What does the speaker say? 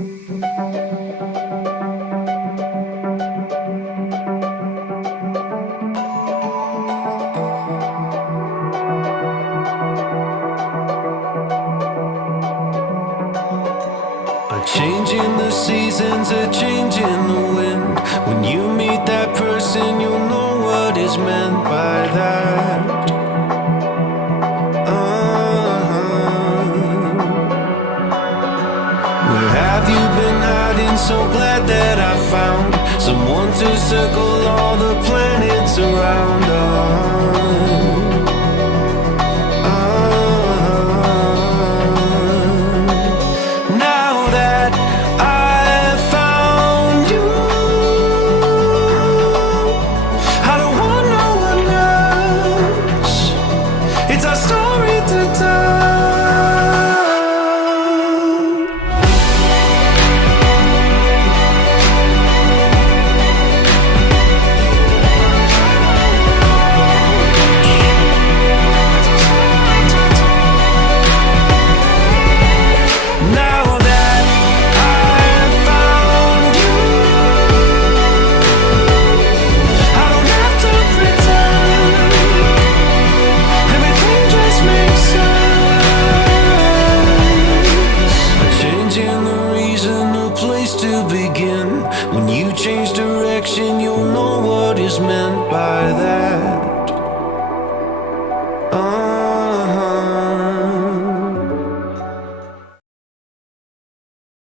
A change in the seasons, a change in the wind. When you meet that person, you'll know what is meant by that. Where have you been hiding? So glad that I found someone to circle all the planets around. Now that I've found you, I don't want no one else. It's our story to tell. To begin, when you change direction, you'll know what is meant by that.